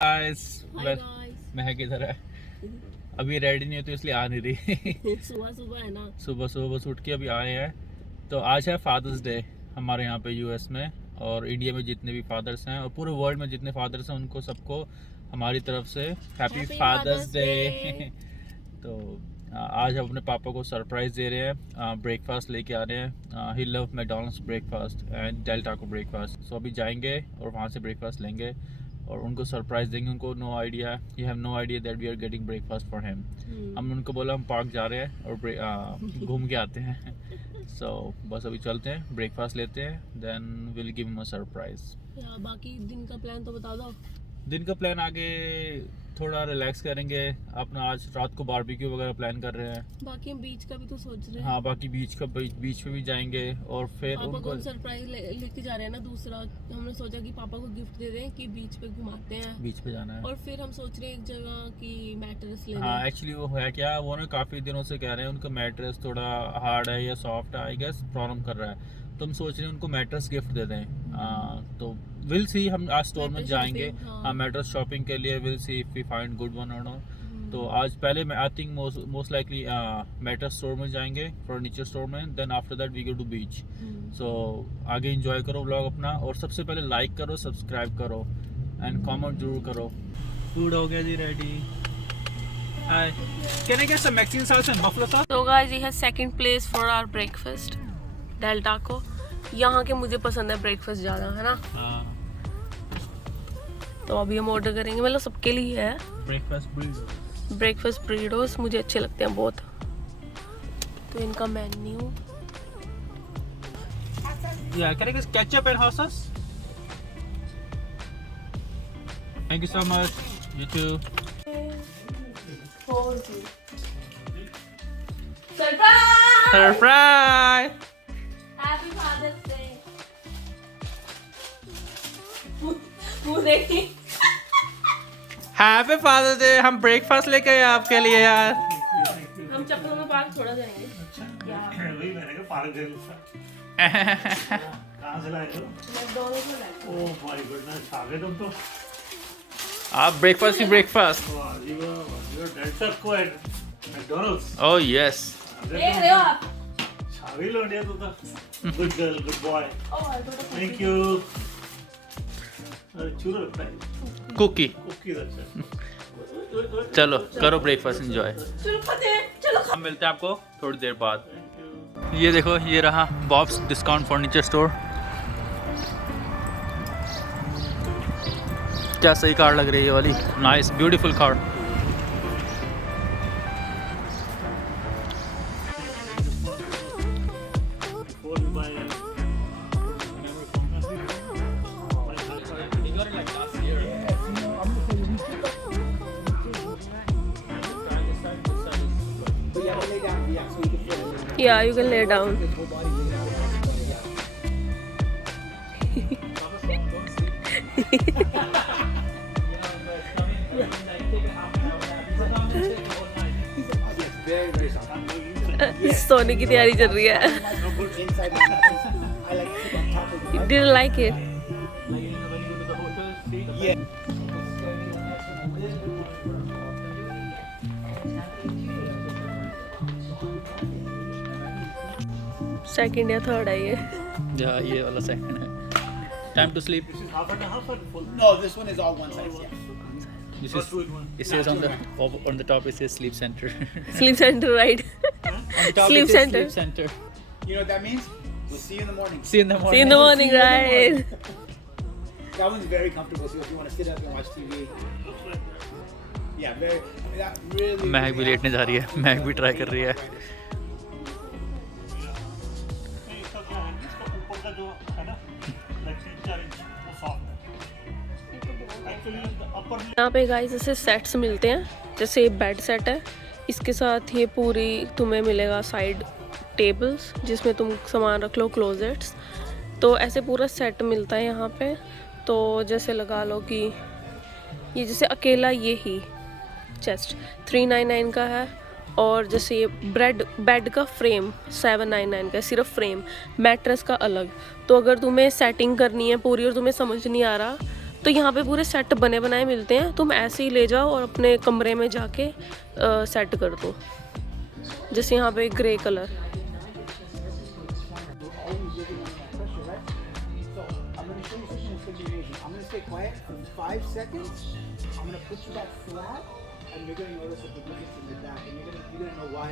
Guys hi guys. महक इधर है, अभी रेडी नहीं होती इसलिए आ नहीं रही। सुबह सुबह है ना। सुबह बस उठ के अभी आए हैं। तो आज है फादर्स डे हमारे यहाँ पे यूएस में, और इंडिया में जितने भी फादर्स हैं और पूरे वर्ल्ड में जितने फादर्स हैं उनको सबको हमारी तरफ से हैप्पी फादर्स डे। तो आज हम अपने पापा को सरप्राइज दे रहे हैं, ब्रेकफास्ट लेके आ रहे हैं। He love McDonald's breakfast and Del Taco breakfast. So अभी जाएंगे और वहाँ से ब्रेकफास्ट लेंगे और उनको सरप्राइज देंगे। उनको no idea, you have no idea that we are getting breakfast for him. हमने उनको बोला हम पार्क जा रहे हैं और घूम के आते हैं। सो बस अभी चलते हैं, ब्रेकफास्ट लेते हैं, then will give him a surprise. बाकी दिन का प्लान तो बता दो। दिन का प्लान आगे थोड़ा रिलैक्स करेंगे अपना। आज रात को बारबेक्यू वगैरह प्लान कर रहे हैं। बाकी हम बीच का भी तो सोच रहे हैं। हाँ, बाकी बीच पे भी जाएंगे और फिर पापा उनको को सरप्राइज लेके जा रहे हैं ना। दूसरा हमने सोचा कि पापा को गिफ्ट दे दें कि बीच पे घुमाते हैं। बीच पे जाना है और फिर हम सोच रहे हैं एक जगह की मैट्रेस लेना। हाँ, एक्चुअली वो है क्या, वो ना काफ़ी दिनों से कह रहे हैं उनका मैट्रेस थोड़ा हार्ड है या सॉफ्ट है, आई गेस प्रॉब्लम कर रहा है। तो हम सोच रहे हैं उनको मैट्रेस गिफ्ट दे दें। तो विल सी, हम आज स्टोर में जाएंगे हाँ मैट्रेस शॉपिंग के लिए। Will see if we find good one और नो। तो आज पहले मैं I think most likely mattress store में जाएंगे, फर्नीचर स्टोर में, then after that we go to beach. So आगे इंजॉय करो व्लॉग अपना, और सबसे पहले लाइक करो, सब्सक्राइब करो एंड कमेंट जरूर करो। फूड हो गया जी ready. Hi. Can I get some Mexican sauce and buffalo sauce? तो गाइस ये है second place for our breakfast, Del Taco. यहाँ के मुझे पसंद है ब्रेकफास्ट ज़्यादा, है ना। हाँ। तो अभी हम ऑर्डर करेंगे, मतलब सबके लिए है। ब्रेकफास्ट ब्रीडोस मुझे अच्छे लगते हैं बहुत। तो इनका menu. Yeah, can I get ketchup and hot sauce? Thank you so much. You too. Surprise! Surprise! Happy Father's Day. मुंह देखी। Happy Father's Day. हम ब्रेकफास्ट लेके आए आपके लिए यार। हम चप्पलों में पार्क छोड़ा जाएंगे। वही मैंने कहा पार्क गए कहाँ से लाए हो? मैकडॉनल्ड्स में लाए। ओह माय गुडनेस, आ गए तुम तो। आप ब्रेकफास्ट ही ब्रेकफास्ट। वाह जी वाह, योर डैड सर को एट मैकडॉनल्ड्स। Oh yes. देख रहे हो आप? छावी लौंडिया तू तो। Good girl, good boy. Thank you. चूरा लगता है। कुकी। कुकी अच्छा। चलो करो ब्रेकफास्ट एंजॉय। चलो फतेह, चलो। हम मिलते हैं आपको थोड़ी देर बाद। ये देखो, ये रहा बॉब्स डिस्काउंट फर्नीचर स्टोर। क्या सही कार लग रही है ये वाली, nice beautiful car. Yeah, you can lay down. सोने की तैयारी चल रही है। Did you like it? Second या थर्ड है ये वाला सेकंड है। Time to sleep. This is half and half or full? No, this one is all one size, yeah. This Or is, two in one? it says on the top it says sleep center. Sleep centre, right? On the top Sleep it says center. sleep center. You know what that means? We'll see you in the morning. See you in the morning. See in the morning, right? That one's very comfortable, so if you want to sit up and watch TV. Yeah, very, that really. महक भी लेटने जा रही है, महक भी try कर रही है। नहीं, इसका क्या है, इसका ऊपर का जो है ना, like 3-4 इंच, वो soft है। Actually, the upper यहाँ पे गाइस ऐसे सेट्स मिलते हैं, जैसे ये बेड सेट है, इसके साथ ये पूरी तुम्हें मिलेगा साइड टेबल्स जिसमें तुम सामान रख लो, क्लोजेट्स। तो ऐसे पूरा सेट मिलता है यहाँ पे। तो जैसे लगा लो कि ये जैसे अकेला ये ही चेस्ट 399 का है, और जैसे ये बेड का फ्रेम 799 का, सिर्फ फ्रेम, मैट्रेस का अलग। तो अगर तुम्हें सेटिंग करनी है पूरी और तुम्हें समझ नहीं आ रहा, तो तो यहाँ पे पूरे सेट बने बनाए मिलते हैं, तुम ऐसे ही ले जाओ और अपने कमरे में जाके सेट कर दो। जैसे यहाँ पे grey colour. And you're going to notice a difference in the back, and you're going to know why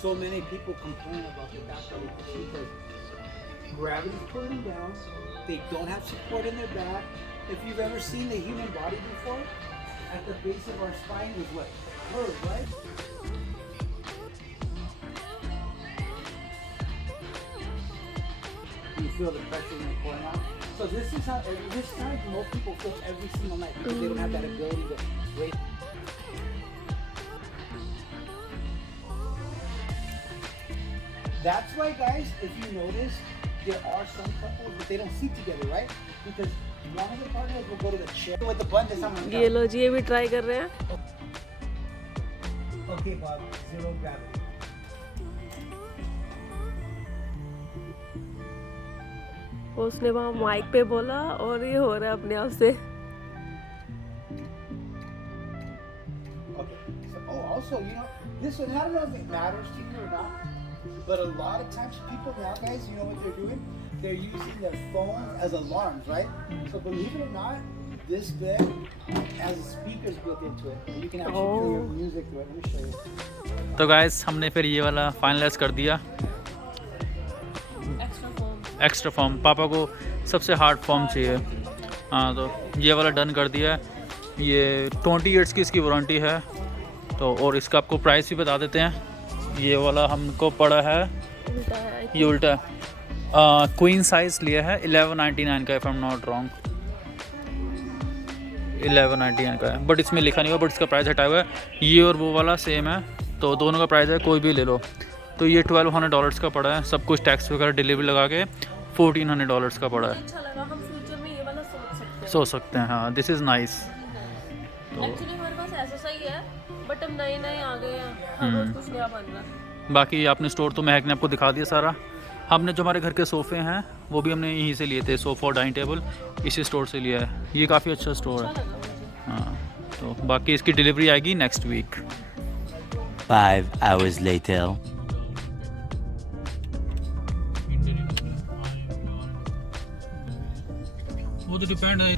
so many people complain about the back belly, because gravity's pulling them down. They don't have support in their back. If you've ever seen the human body before, at the base of our spine is what? Curve, right? You feel the pressure when it's pouring out. So this is how most people feel every single night, because they don't have that ability to wait. That's why, guys, if you notice, there are some couples, but they don't sleep together, right? Because one of the partners will go to the chair with the button. This time. ये लो जी, ये भी try कर रहे हैं। Okay, Bob. Zero gravity. उसने वहाँ mic पे बोला और ये हो रहा है अपने आप से। Okay. So, also, you know, this one, I don't know if it matters to you or not, but a lot of times people now, guys, you know what they're doing? They're using their phones as alarms, right? So believe it or not, this bed has speakers built into it. And you can actually play your music through it. Let me show you. तो guys हमने फिर ये वाला finalise कर दिया। Extra form पापा को सबसे हार्ड फॉर्म चाहिए। हाँ, तो ये वाला डन कर दिया है। ये 20 ईयर्स की इसकी वारंटी है। तो और इसका आपको प्राइस भी बता देते हैं। ये वाला हमको पड़ा है, ये उल्टा क्वीन साइज लिया है 1199 का, if I am not wrong 1199 का है, बट इसमें लिखा नहीं हुआ, बट इसका प्राइस हटाया हुआ है। ये और वो वाला सेम है, तो दोनों का प्राइस है, कोई भी ले लो। तो ये $1200 का पड़ा है, सब कुछ टैक्स वगैरह डिलीवरी लगा के $1400 का पड़ा है। अच्छा लगा, हम फ्यूचर में ये वाला सोच सकते हैं। हाँ, दिस इज़ नाइस। तो एक्चुअली हमारे पास ऐसा सही है, बट अब नए नए आ गए हैं, हर रोज कुछ नया बन रहा है। बाकी आपने स्टोर तो महक ने आपको दिखा दिया सारा। हमने जो हमारे घर के सोफ़े हैं वो भी हमने यहीं से लिए थे, सोफ़ा और डाइनिंग टेबल इसी स्टोर से लिया है। ये काफ़ी अच्छा स्टोर है। हाँ, तो बाकी इसकी डिलीवरी आएगी नेक्स्ट वीक। 5 hours later. वो तो डिपेंड है।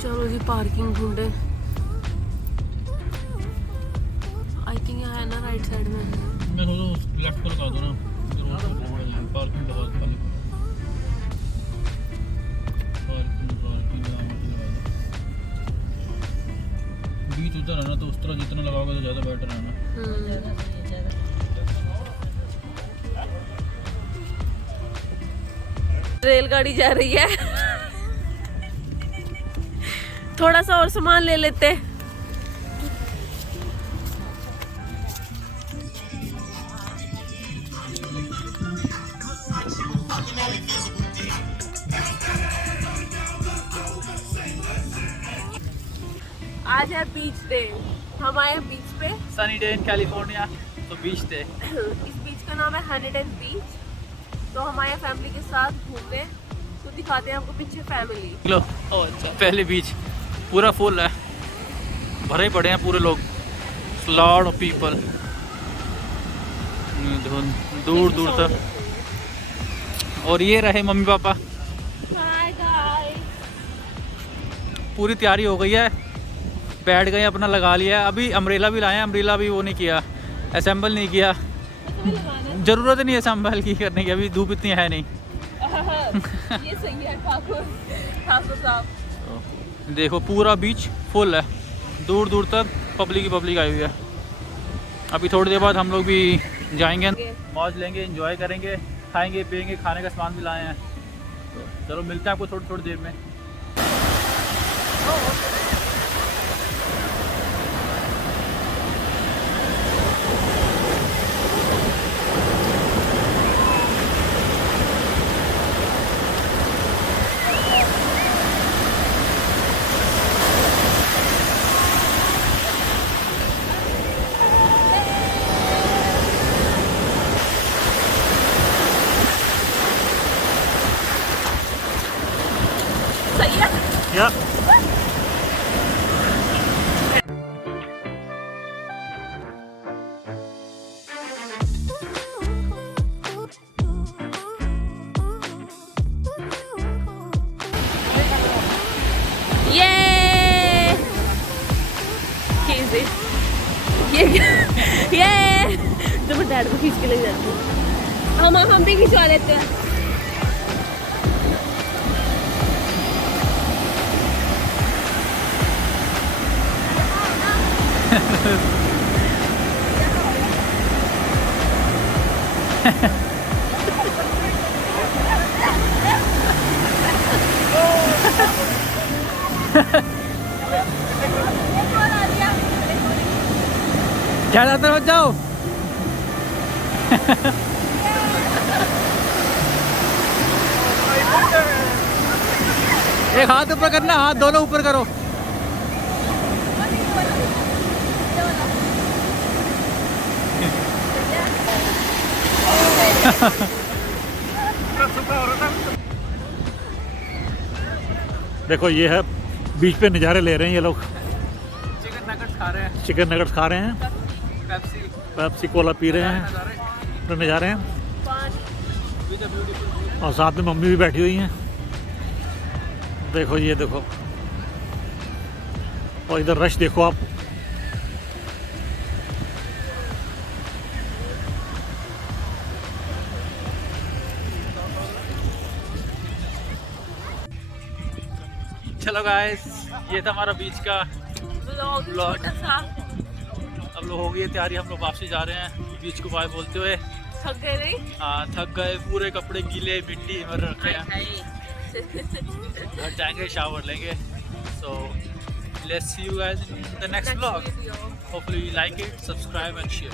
चलो जी पार्किंग ढूंढे। आई थिंक यहाँ है ना राइट साइड में। मैं सोचूं लेफ्ट पर लगा दो ना, पार्किंग बहुत खाली। बीच उधर है ना, तो उस तरह जितना लगाओगे तो ज़्यादा बेटर है ना। रेलगाड़ी जा रही है। थोड़ा सा और सामान ले लेते। आज है बीच डे, हम आए बीच पे। सनी डे इन कैलिफोर्निया, तो बीच डे। इस बीच का नाम है हनीडेन बीच। तो हम आए फैमिली के साथ घूमने, तो दिखाते हैं आपको पीछे फैमिली। लो, अच्छा पहले बीच पूरा फुल है, भरे पड़े हैं पूरे लोग, लॉट ऑफ पीपल, दूर दूर तक। और ये रहे मम्मी पापा। Hi guys. पूरी तैयारी हो गई है, बैठ गए, अपना लगा लिया है। अभी अम्ब्रेला भी लाए हैं, अम्ब्रेला भी वो नहीं किया, असेंबल नहीं किया। ज़रूरत नहीं है असेंबल की करने की, अभी धूप इतनी है नहीं। ये सही है ठाकुर साहब। देखो पूरा बीच फुल है, दूर दूर तक पब्लिक ही पब्लिक आई हुई है। अभी थोड़ी देर बाद हम लोग भी जाएंगे, मौज लेंगे, एंजॉय करेंगे, खाएंगे पिएंगे, खाने का सामान भी लाए हैं। तो चलो मिलते हैं आपको थोड़ी थोड़ी देर में। या ये ये तो मैं डैड को खींच के ले जाती हूँ। हम भी खिंचवा लेते हैं। क्या जाते हो, जाओ। एक हाथ ऊपर करना, हाथ दोनों ऊपर करो। देखो ये है बीच पे नज़ारे ले रहे हैं ये लोग। चिकन नगेट्स खा रहे हैं, चिकन नगेट्स खा रहे हैं, पेप्सी पेप्सी कोला पी रहे हैं, तो नज़ारे हैं। और साथ में मम्मी भी बैठी हुई हैं। देखो ये देखो, और इधर रश देखो आप। चलो गाइस, ये था हमारा बीच का व्लॉग। छोटा सा। अब लोग हो गई है तैयारी, हम लोग वापसी जा रहे हैं बीच को बाय बोलते हुए। थक गए नहीं? हाँ, थक गए, पूरे कपड़े गीले मिट्टी भर रखे हैं। घर जाएंगे, शावर लेंगे। So let's see you guys in the next vlog. Hopefully you like it, subscribe and share.